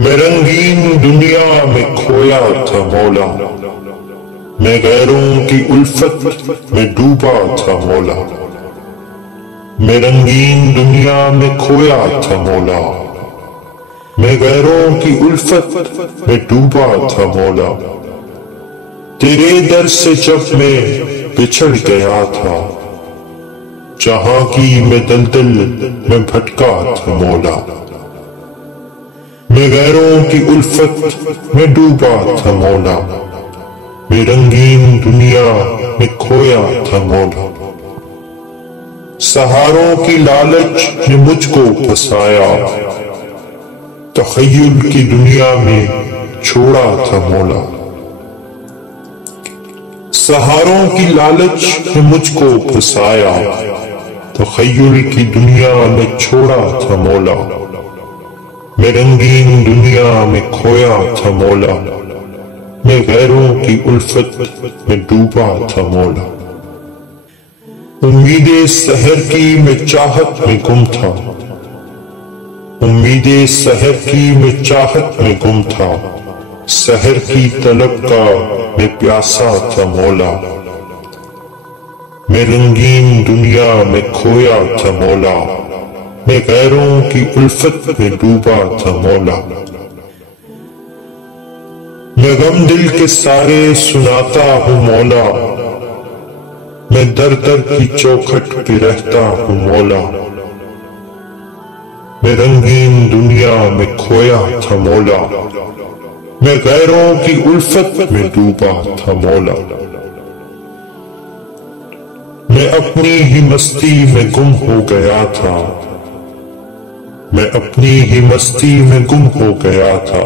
میں رنگین دنیا میں کھویا تھا مولا، میں غیروں کی الفت میں ڈوبا تھا مولا، میں رنگین دنیا میں کھویا تھا مولا، میں غیروں کی الفت میں ڈوبا تھا مولا، تیرے در سے جب میں بچھڑ گیا تھا، جہاں کی میں دلدل میں بھٹکا تھا مولا، میں غیروں کی الفت میں ڈوبا تھا مولا، میں رنگین دنیا میں کھویا تھا مولا، سہاروں کی لالچ نے مجھ کو پھنسایا، تخیل کی دنیا میں چھوڑا تھا مولا، سہاروں کی لالچ نے مجھ کو پھنسایا، تخیل کی دنیا میں چھوڑا تھا مولا، میں رنگین دنیا میں کھویا تھا مولا، میں غیروں کی الفت میں ڈوبا تھا مولا، امید سحر کی میں چاہت میں گم تھا، امید سحر کی میں چاہت میں گم تھا، سحر کی طلب کا میں پیاسا تھا مولا، میں رنگین دنیا میں کھویا تھا مولا، میں غیروں کی الفت میں ڈوبا تھا مولا، میں غم دل کے سارے سناتا ہوں مولا، میں در در کی چوکھٹ پہ رہتا ہوں مولا، میں رنگین دنیا میں کھویا تھا مولا، میں غیروں کی الفت میں ڈوبا تھا مولا، میں اپنی ہی مستی میں گم ہو گیا تھا، میں اپنی ہی مستی میں گم ہو گیا تھا،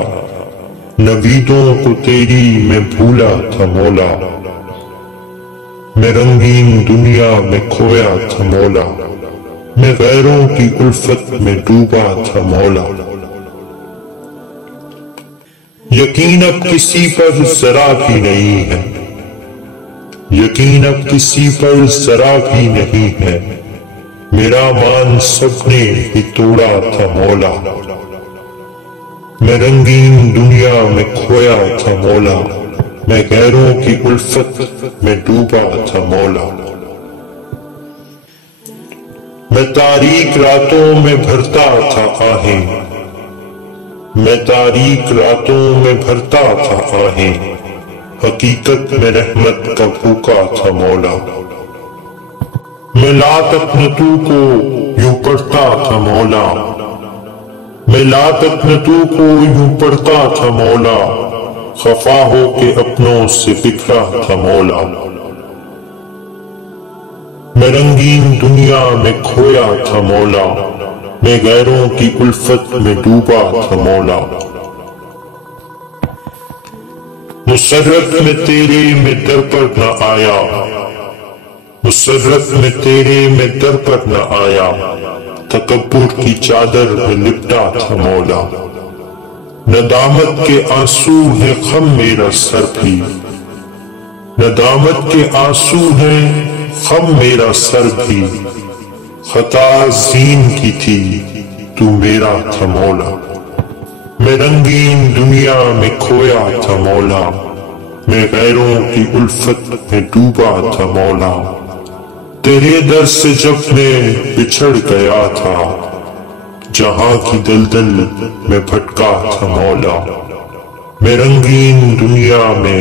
نویدوں کو تیری میں بھولا تھا مولا، میں رنگین دنیا میں کھویا تھا مولا، میں غیروں کی الفت میں ڈوبا تھا مولا، یقین اب کسی پر ذرا بھی نہیں ہے، یقین اب کسی پر ذرا بھی نہیں ہے، میرا مان سب نے ہی توڑا تھا مولا، میں رنگین دنیا میں کھویا تھا مولا، میں غیروں کی الفت میں ڈوبا تھا مولا، میں تاریک راتوں میں بھرتا تھا آہیں، میں تاریک راتوں میں بھرتا تھا آہیں، حقیقت میں رحمت کا بھوکا تھا مولا، میں لات اپنے تو کو یوں پڑھتا تھا مولا، میں لات اپنے تو کو یوں پڑھتا تھا مولا، خفا ہو کے اپنوں سے بکھرا تھا مولا، میں رنگین دنیا میں کھویا تھا مولا، میں غیروں کی الفت میں ڈوبا تھا مولا، مسرت میں تیرے میں در پر نہ آیا، مسرت میں تیرے میں در پر نہ آیا، تکبر کی چادر میں لپٹا تھا مولا، ندامت کے آنسو ہے غم میرا سر بھی، ندامت کے آنسو ہے غم میرا سر بھی، خطا زین کی تھی تو میرا تھا مولا، میں رنگین دنیا میں کھویا تھا مولا، میں غیروں کی الفت میں ڈوبا تھا مولا، تیرے در سے جب میں بچھڑ گیا تھا، جہاں کی دلدل میں بھٹکا تھا مولا، میں رنگین دنیا میں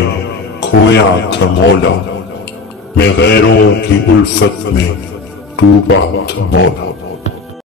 کھویا تھا مولا، میں غیروں کی الفت میں ڈوبا تھا مولا۔